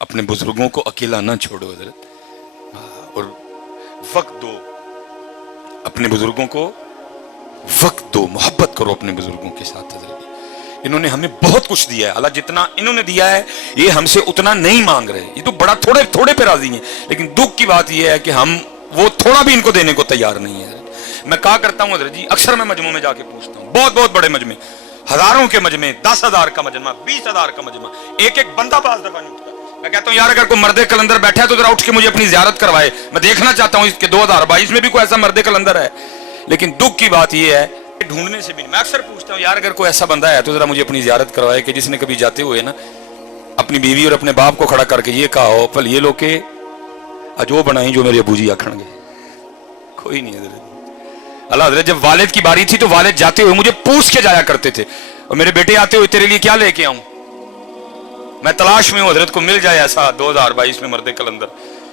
अपने बुजुर्गों को अकेला ना छोड़ो हजरत, और वक्त दो अपने बुजुर्गों को, वक्त दो, मोहब्बत करो अपने बुजुर्गों के साथ हजरत। इन्होंने हमें बहुत कुछ दिया है, अल्लाह जितना इन्होंने दिया है ये हमसे उतना नहीं मांग रहे, ये तो बड़ा थोड़े थोड़े पे राजी हैं, लेकिन दुख की बात ये है कि हम वो थोड़ा भी इनको देने को तैयार नहीं है। मैं कहा करता हूँ हजरत जी, अक्सर मैं मजमू में जाके पूछता हूँ, बहुत बहुत बड़े मजमे, हजारों के मजमे, 10,000 का मजमा, 20,000 का मजमा, एक एक बंदा पास दफा नहीं उठता। मैं कहता हूँ यार अगर कोई मर्दे कलंदर बैठा है तो जरा उठ के मुझे अपनी जियारत करवाए, मैं देखना चाहता हूँ इसके 2022 में भी कोई ऐसा मर्दे कलंदर है। लेकिन दुख की बात यह है ढूंढने से भी नहीं। मैं अक्सर पूछता हूँ यार अगर कोई ऐसा बंदा है तो जरा मुझे अपनी जियारत करवाए कि जिसने कभी जाते हुए ना अपनी बीवी और अपने बाप को खड़ा करके ये कहा हो पल ये लोग के अजो बनाई जो मेरे अबू जी आखणगे। कोई नहीं है अल्लाह हजरत, जब वालिद की बारी थी तो वालिद जाते हुए मुझे पूछ के जाया करते थे, और मेरे बेटे आते हुए तेरे लिए क्या लेके आऊं, मैं तलाश में हूं हजरत को मिल जाए ऐसा 2022 में मर्दे कलंदर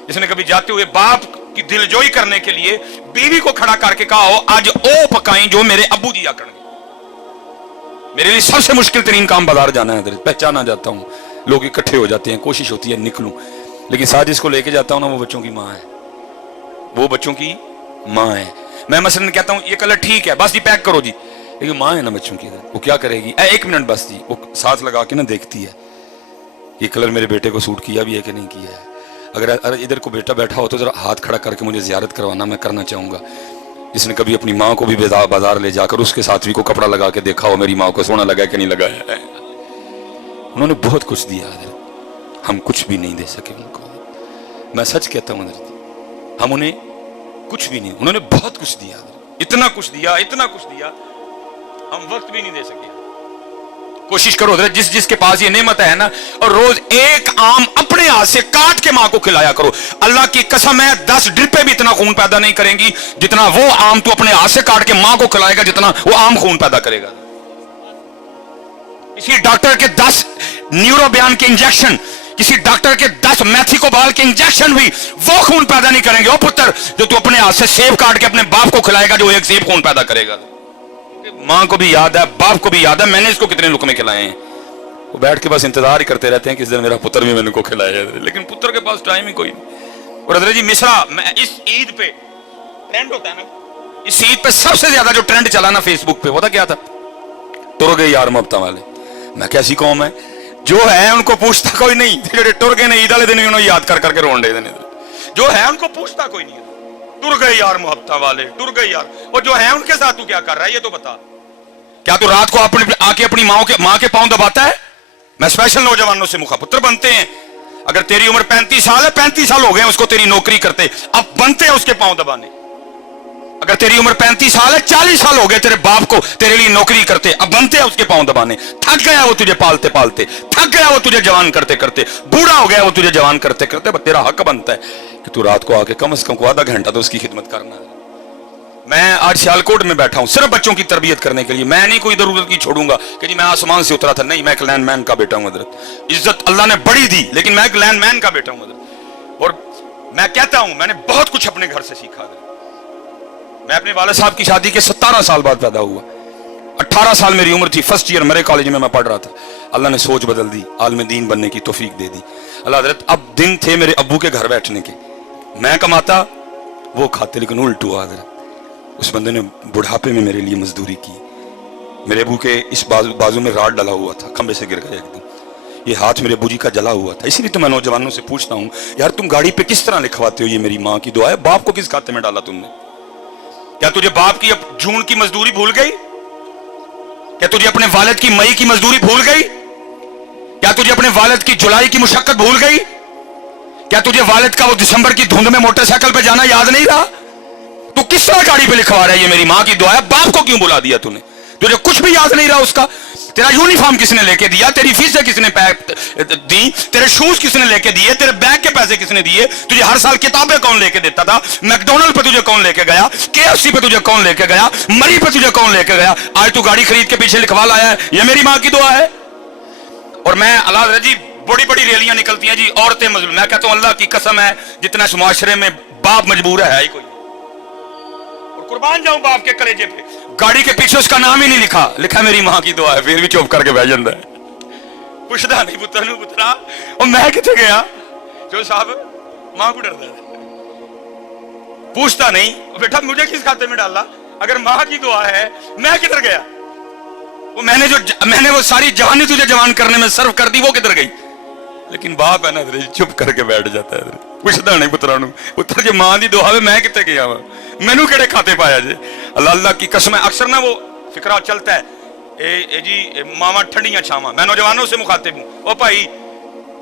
जिसने कभी जाते हुए बाप की दिलजोई करने के लिए बीवी को खड़ा करके कहा हो आज ओ पकाई जो मेरे अब्बू जी आकड़ेंगे। मेरे लिए सबसे मुश्किल तरीन काम बाजार जाना है हजरत, पहचाना जाता हूं, लोग इकट्ठे हो जाते हैं, कोशिश होती है निकलूं, लेकिन साथ जिसको लेके जाता हूं ना वो बच्चों की माँ है, वो बच्चों की माँ है। मैं मसलन कहता हूं ये कलर ठीक है बस जी पैक करो जी, लेकिन माँ है ना बच्चों की, वो क्या करेगी, एक मिनट बस जी, वो साथ लगा के ना देखती है ये कलर मेरे बेटे को सूट किया भी है कि नहीं किया है। अगर इधर को बेटा बैठा हो तो जरा हाथ खड़ा करके मुझे जियारत करवाना, मैं करना चाहूंगा। जिसने कभी अपनी माँ को भी बाजार ले जाकर उसके साथ भी को कपड़ा लगा के देखा हो मेरी माँ को सोना लगा कि नहीं लगाया है। उन्होंने बहुत कुछ दिया हजरत, हम कुछ भी नहीं दे सके उनको। मैं सच कहता हूँ हजरत, हम उन्हें कुछ भी नहीं, उन्होंने बहुत कुछ दिया, इतना कुछ दिया, इतना कुछ दिया, हम वक्त भी नहीं दे सके। कोशिश करो हजरत जिस जिसके पास ये नेमत है ना, और रोज एक आम अपने हाथ से काट के मां को खिलाया करो। अल्लाह की कसम है 10 ड्रिपें भी इतना खून पैदा नहीं करेंगी जितना वो आम तू अपने हाथ से काट के मां को खिलाएगा, जितना वो आम खून पैदा करेगा। किसी डॉक्टर के 10 न्यूरो बयान के इंजेक्शन, किसी डॉक्टर के 10 मैथिकोबाल के इंजेक्शन भी वो खून पैदा नहीं करेंगे ओ पुत्र जो तू अपने हाथ से सेब काट के अपने बाप को खिलाएगा, जो एक सेब खून पैदा करेगा। मां को भी याद है, बाप को भी याद है मैंने इसको कितने लुकमे खिलाए हैं। वो बैठ के बस इंतजार ही करते रहते हैं कि इस दिन मेरा पुत्र भी मैंने को खिलाया है, लेकिन पुत्र के पास टाइम ही कोई नहीं। और हजरत जी मिसरा, मैं इस ईद पे ट्रेंड होता है ना, इस ईद पे सबसे ज्यादा जो ट्रेंड चला ना फेसबुक पे, पता क्या था, टुर गए यार मोहब्बत वाले। मैं कैसी कौम है जो है उनको पूछता कोई नहीं, जो टुर गए ईद वाले दिन उन्होंने याद कर करके रोन दे, जो है उनको पूछता कोई नहीं। टुर गए यार मोहब्बत वाले, टुर गए यार, और जो है उनके साथ तू क्या कर रहा है ये तो बता। क्या तू रात को आके अपनी माँ के पांव दबाता है? मैं स्पेशल नौजवानों से मुखापुत्र बनते हैं, अगर तेरी उम्र 35 साल है, 35 साल हो गए उसको तेरी नौकरी करते, अब बनते हैं उसके पांव दबाने। अगर तेरी उम्र 35 साल है, 40 साल हो गए तेरे बाप को तेरे लिए नौकरी करते, अब बनते हैं उसके पांव दबाने। थक गया वो तुझे पालते पालते, थक गया वो तुझे जवान करते करते, बूढ़ा हो गया वो तुझे जवान करते करते, तेरा हक बनता है कि तू रात को आके कम से कम आधा घंटा तो उसकी खिदमत करना है। मैं आज सियालकोट में बैठा हूं सिर्फ बच्चों की तरबियत करने के लिए, मैं नहीं कोई जरूरत की छोड़ूंगा कि जी मैं आसमान से उतरा था, नहीं, मैं एक लैंडमैन का बेटा हूं हजरत। इज्जत अल्लाह ने बड़ी दी लेकिन मैं एक लैंडमैन का बेटा हूं हजरत। और मैं कहता हूं मैंने बहुत कुछ अपने घर से सीखा है। मैं अपने वाले साहब की शादी के 17 साल बाद पैदा हुआ, 18 साल मेरी उम्र थी, फर्स्ट ईयर मेरे कॉलेज में मैं पढ़ रहा था। अल्लाह ने सोच बदल दी, आलिम दीन बनने की तौफीक दे दी अल्लाह हजरत। अब दिन थे मेरे अब्बू के घर बैठने के, मैं कमाता वो खाते, लेकिन उल्ट हुआ हजरत। उस बंदे ने बुढ़ापे में मेरे लिए मजदूरी की, मेरे अबू के इस बाजू में राड डला हुआ था, खंबे से गिर गया एकदम, ये हाथ मेरे अबू जी का जला हुआ था। इसीलिए तो मैं नौजवानों से पूछता हूँ यार तुम गाड़ी पे किस तरह लिखवाते हो ये मेरी माँ की दुआ है, बाप को किस खाते में डाला तुमने? क्या तुझे बाप की अब जून की मजदूरी भूल गई? क्या तुझे अपने वालिद की मई की मजदूरी भूल गई? क्या तुझे अपने वालिद की जुलाई की मुशक्कत भूल गई? क्या तुझे वालिद का वो दिसंबर की धुंध में मोटरसाइकिल पे जाना याद नहीं रहा? तू किस तरह गाड़ी पे लिखवा रहा है ये मेरी माँ की दुआ है, बाप को क्यों बुला दिया तूने? तुझे कुछ भी याद नहीं रहा उसका? तेरा यूनिफॉर्म किसने लेके दिया, तेरी फीसें किसने दी, तेरे शूज किसने लेके दिए, तेरे बैग के पैसे किसने दिए, तुझे हर साल किताबें कौन लेके देता था, मैकडोनल्ड पे तुझे कौन लेके गया, KFC पे तुझे कौन लेके गया, मरी पे तुझे कौन लेके गया? आज तू गाड़ी खरीद के पीछे लिखवा लाया है ये मेरी माँ की दुआ है। और मैं अल्लाह जी बड़ी बड़ी रैलियां निकलती हैं जी, औरतें मजबूर, मैं कहता हूं अल्लाह की कसम है जितना इस मुआशरे में बाप मजबूर है ही कोई, और कुर्बान जाऊं बाप के कलेजे पे। गाड़ी के पीछे उसका नाम ही नहीं लिखा, लिखा मेरी मां की दुआ है, फिर भी चुप करके बह जाता है, पुछदा नहीं पुत्र पुत्रा और मैं किथे गया। जो साहब माँ को डरता है, पूछता नहीं बेटा मुझे किस खाते में डाला, अगर माँ की दुआ है मैं किधर गया, वो मैंने वो सारी जवानी तुझे जवान करने में सर्व कर दी, वो किधर गई। लेकिन बाप है ना चुप करके बैठ जाता है, पुछदा नहीं पुत्रा नूं, पुत्र जे मां दी दुआ वे मैं किते गया वा, मैनू केड़े खाते पाया जे। अल्लाह अल्लाह की कसम है, अक्सर ना वो फिक्रा चलता है ए जी मावा ठंडियां छावां, मैं नौजवानों से मुखातिब हूं, ओ भाई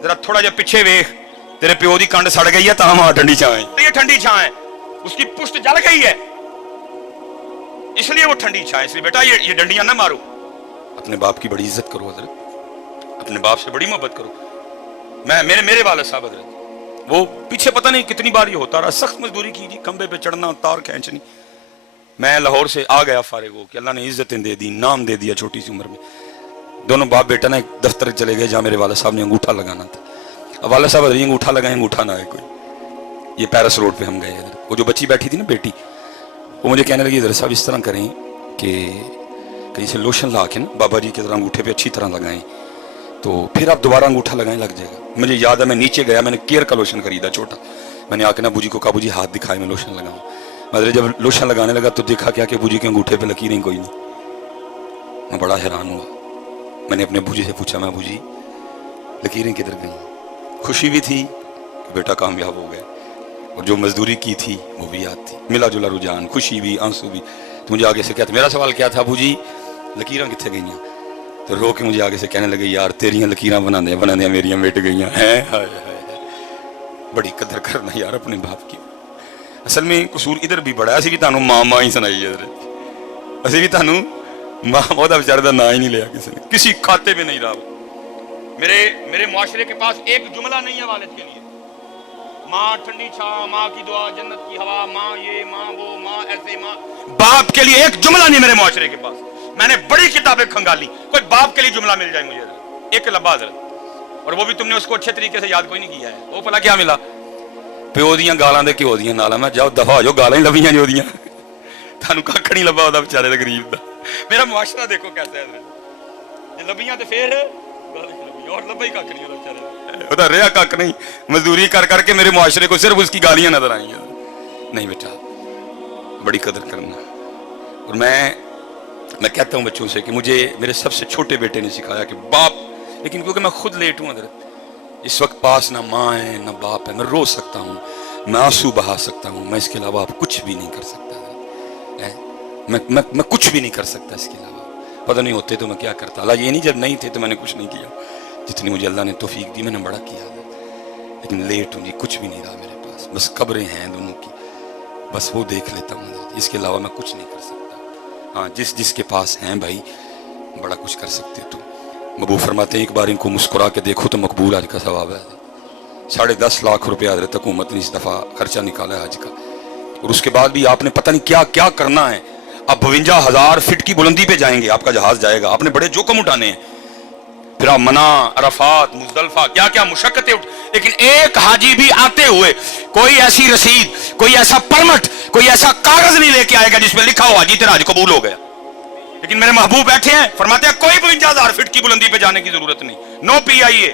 जरा थोड़ा जिहा पिछे वेख, तेरे प्यो दी कंड सड़ गई है तां मां ठंडी छां है, ये ठंडी छां है, उसकी पुष्ट जल गई है इसलिए वो ठंडी छां है। इसलिए बेटा ये डंडियां ना मारो, अपने बाप की बड़ी इज्जत करो हजरत, अपने बाप से बड़ी मोहब्बत करो। मेरे वाले साहब हजरत, वो पीछे पता नहीं कितनी बार ये होता रहा, सख्त मजदूरी की जी, खंबे पे चढ़ना, तार खींचनी। मैं लाहौर से आ गया फारिग हो कि अल्लाह ने इज्जतें दे दी, नाम दे दिया छोटी सी उम्र में। दोनों बाप बेटा ना एक दफ्तर चले गए जहाँ मेरे वाले साहब ने अंगूठा लगाना था। अब वाले साहब अंगूठा लगाए, अंगूठा ना है कोई। ये पैरिस रोड पे हम गए, वो जो बच्ची बैठी थी ना बेटी, वो मुझे कहने लगी इधर साहब इस तरह करें कि कहीं से लोशन ला के ना बाबा जी की तरह अंगूठे पे अच्छी तरह लगाएं, तो फिर आप दोबारा अंगूठा लगाएं लग जाएगा। मुझे याद है मैं नीचे गया, मैंने केयर का लोशन खरीदा छोटा, मैंने आके ना बूजी को कहा बूजी हाथ दिखाए मैं लोशन लगाऊं। मतलब जब लोशन लगाने लगा तो देखा क्या कि बूजी के अंगूठे पे लकीरें कोई नहीं। मैं बड़ा हैरान हुआ, मैंने अपने बूजी से पूछा, मैं बूजी लकीरें किधर गई। खुशी भी थी कि बेटा कामयाब हो गया, और जो मजदूरी की थी वो भी याद थी, मिला जुला रुझान, खुशी भी आंसू भी। तो मुझे आगे से क्या था, मेरा सवाल क्या था, बूजी लकीरें कितने गई, तो रो के मुझे आगे से कहने लगे यार तेरियां लकीरां बनाने मेरियां मिट गई हैं। बड़ी कदर करना यार अपने बाप की। असल में कसूर इधर भी बड़ा, असी भी तुहानू मां ही सुनाई है, असी भी तुहानू मां ओहदा बेचारे दा नाम ही नहीं लिया किसी ने, किसी खाते में नहीं रहा। मेरे मुआशरे के पास एक जुमला नहीं है वालिद के लिए, माँ ठंडी छां, माँ की दुआ, जन्नत की हवा, माँ ये माँ वो, माँ ऐसे, माँ। बाप के लिए एक जुमला नहीं मेरे मुआशरे के पास। मैंने बड़ी किताबें खंगाली, कोई बाप के लिए जुमला मिल जाए मुझे एक लबा हजरत, और वो भी तुमने उसको अच्छे तरीके से याद कोई नहीं किया है। वो भला क्या मिला, प्यो दियां गालां दे घ्यो दियां नालां। मैं जाओ दफा हो जाओ, गालां ही लभियां जो दियां, थानू कख नहीं लभा ओहदा बेचारे दा गरीब दा। मेरा मुआशरा देखो कैसा है, जे लभियां ते फिर और लभा ही कख नहीं ओहदा बेचारे, ओहदा रेहा कख नहीं, मजदूरी कर करके मेरे मुआशरे को सिर्फ उसकी गालियां नजर आई हैं। नहीं बेटा बड़ी कदर करना। और मैं कहता हूं बच्चों से कि मुझे मेरे सबसे छोटे बेटे ने सिखाया कि बाप, लेकिन क्योंकि मैं खुद लेट हूं हजरत, इस वक्त पास ना माँ है ना बाप है, मैं रो सकता हूँ, मैं आंसू बहा सकता हूँ, मैं इसके अलावा आप कुछ भी नहीं कर सकता है। मैं कुछ भी नहीं कर सकता इसके अलावा। पता नहीं होते तो मैं क्या करता, अल्लाह ये नहीं जब नहीं थे तो मैंने कुछ नहीं किया, जितनी मुझे अल्लाह ने तौफीक दी मैंने बड़ा किया, लेकिन लेट हूँ जी, कुछ भी नहीं रहा मेरे पास, बस कब्रें हैं दोनों की, बस वो देख लेता हूँ, इसके अलावा मैं कुछ नहीं कर सकता। हाँ जिसके पास हैं भाई बड़ा कुछ कर सकते हो। महबूब फरमाते हैं एक बार इनको मुस्कुरा के देखो तो मकबूल हज का सवाब है। 10.5 लाख रुपया हजरत हुकूमत ने इस दफ़ा खर्चा निकाला है हज का, और उसके बाद भी आपने पता नहीं क्या क्या करना है। अब 52,000 फीट की बुलंदी पे जाएंगे, आपका जहाज जाएगा, आपने बड़े जोखम उठाने हैं, फिर आप मना, अरफात, मुजदलफा, क्या क्या मुशक्कतें लेकिन एक हाजी भी आते हुए कोई ऐसी रसीद, कोई ऐसा परमिट, कोई ऐसा कागज नहीं लेके आएगा जिसमें लिखा हो हाजी तेरा हज कबूल हो गया। लेकिन मेरे महबूब बैठे हैं, फरमाते हैं कोई 52,000 फीट की बुलंदी पे जाने की जरूरत नहीं, नो PIA,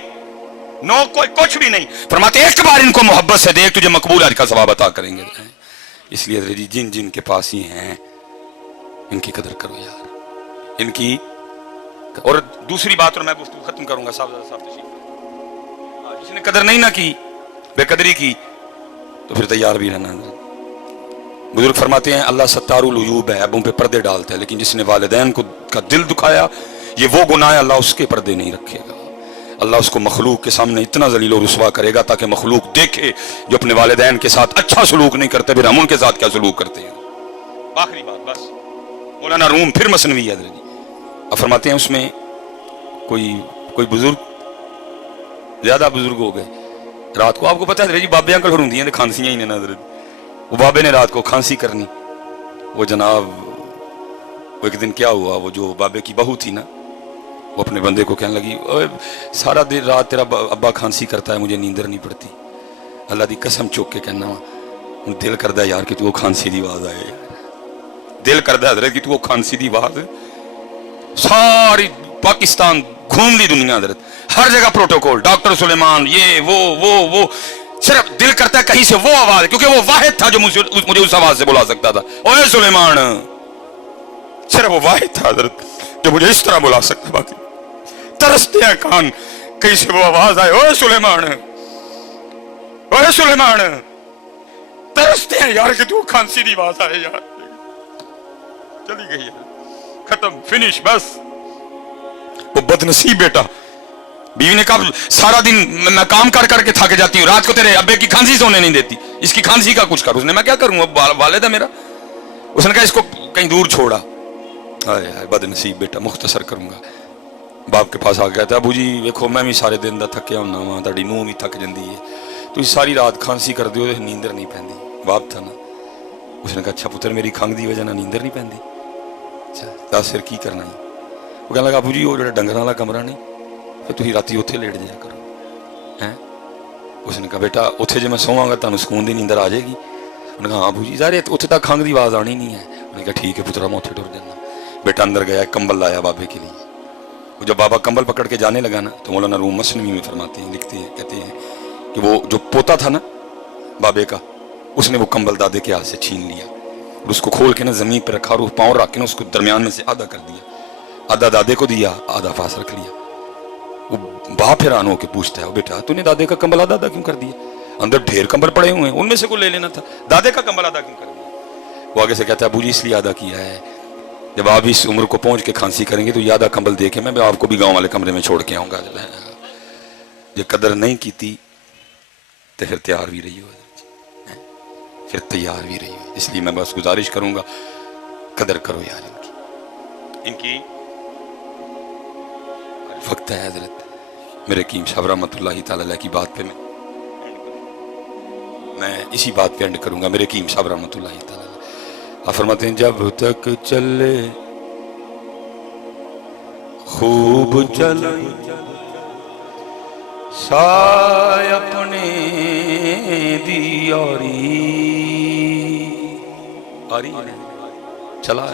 नो कोई कुछ भी नहीं। फरमाते एक बार इनको मोहब्बत से देख, तुझे मकबूल हज का सवाब अता करेंगे। इसलिए जिन जिन के पास ही हैं इनकी कदर करो यार, इनकी। और दूसरी बात, और मैं गुफ्तगू खत्म करूंगा साहब तशरीफ, जिसने कदर नहीं ना की, बेकदरी की, तो फिर तैयार भी रहना। बुजुर्ग फरमाते हैं अल्लाह सत्तारुल उयूब है, ऐबों पे पर्दे डालता है, लेकिन जिसने वालिदैन को का दिल दुखाया, ये वो गुनाह है अल्लाह उसके पर्दे नहीं रखेगा। अल्लाह उसको मखलूक के सामने इतना जलील और रुसवा करेगा ताकि मखलूक देखे जो अपने वालिदैन के साथ अच्छा सलूक नहीं करते, फिर हम उनके साथ क्या सलूक करते हैं। आखिरी बात बस, मौलाना रूम फिर मसनवी है जी, अब फरमाते हैं उसमें कोई बुजुर्ग, ज्यादा बुजुर्ग हो गए, रात को आपको पता है जी बाबे अंकल फिर होंगी खांसियां ही ने नजर, वो बाबे ने रात को खांसी करनी, वो जनाब वो एक दिन क्या हुआ, वो जो बाबे की बहू थी ना, वो अपने बंदे को कहने लगी, ओए सारा दिन रात तेरा अब्बा खांसी करता है, मुझे नींदर नहीं पड़ती। अल्लाह की कसम चुक के कहना वा दिल करदा यार कि तू वो खांसी की आवाज आए, दिल करदा हजरत कि तू वो खांसी की आवाज, सारी पाकिस्तान घूम ली दुनिया हजरत, हर जगह प्रोटोकॉल, डॉक्टर सुलेमान, ये वो सिर्फ दिल करता है कहीं से वो आवाज, क्योंकि वो वाहिद था जो मुझे उस आवाज से बुला सकता था। ओए सुलेमान, सिर्फ वो वाहिद था हजरत जो मुझे इस तरह बुला सकता। बाकी तरसते हैं कान कहीं से वो आवाज आए, ओए सुलेमान, ओए सुलेमान। तरसते हैं यार कि तू खांसी की आवाज आए यार। चली गई है, खत्म, फिनिश, बस। वो बदनसीब बेटा, बीवी ने कहा सारा दिन मैं काम कर करके थक जाती हूँ, रात को तेरे अब्बे की खांसी सोने नहीं देती, इसकी खांसी का कुछ कर। उसने, मैं क्या करूँ, अब वालिद है मेरा। उसने कहा इसको कहीं दूर छोड़ा। हाय बदनसीब बेटा, मुख्तसर करूंगा। बाप के पास आ गया था, अबू जी वेखो मैं भी सारे दिन का थकिया होना वा, तुहाडी नूंह भी थक जाती है, तुम सारी रात खांसी कर दो, नींदर नहीं पैंदी। बाप था ना, उसने कहा अच्छा पुत्र मेरी खंघ की वजह ना नींदर नहीं पैंदी, अच्छा दस फिर की करना है। वो कहने लगा अबू जी वो जो डंगर वाला कमरा नहीं, फिर तुम राती उत्थे लेट जाया करो हैं। उसने कहा बेटा उत्थे जो मैं सोवांगा तुहानू सुकून की नींदर आ जाएगी। उन्होंने कहा हाँ अबू जी, सारे उत्थे तक खंघ की आवाज़ आनी नहीं है। उन्होंने कहा ठीक है पुत्रा मैं उत्थे टुर जाना। बेटा अंदर गया, कंबल लाया बाबे के लिए। वो जब बाबा कंबल पकड़ के जाने लगा ना, तो मौलाना रूम मसनवी में फरमाते हैं, लिखते हैं, कहते हैं कि वो जो पोता था ना बाबे का, उसने वो कंबल दादे के हाथ से छीन लिया और उसको खोल के ना जमीन पर रखा और पाँव रख के ना उसको दरमियान में से आधा कर दिया, आधा दादे को दिया, आधा पास रख लिया। वो बाप हैरान होकर पूछता है बेटा तूने दादे का कंबल आधा क्यों कर दिया, अंदर ढेर कंबल पड़े हुए हैं, उनमें से कोई ले लेना था, दादे का कंबल आधा क्यों कर दिया। वो आगे से कहता है अबू जी इसलिए आधा किया है, जब आप इस उम्र को पहुंच के खांसी करेंगे तो आधा कंबल दे के मैं आपको भी गांव वाले कमरे में छोड़ के आऊंगा। जो कदर नहीं की तो फिर तैयार भी रही हो, फिर तैयार भी रही हो। इसलिए मैं बस गुजारिश करूंगा कदर करो यार इनकी। वक्त है हजरत मेरे कीम साहब रहमतुल्लाहि तआला अलैह की बात पे मैं इसी बात पे एंड करूंगा। मेरे कीम साहब रहमतुल्लाहि तआला आप फरमाते हैं जब तक चले खूब चले साय अपने दी आ रही चला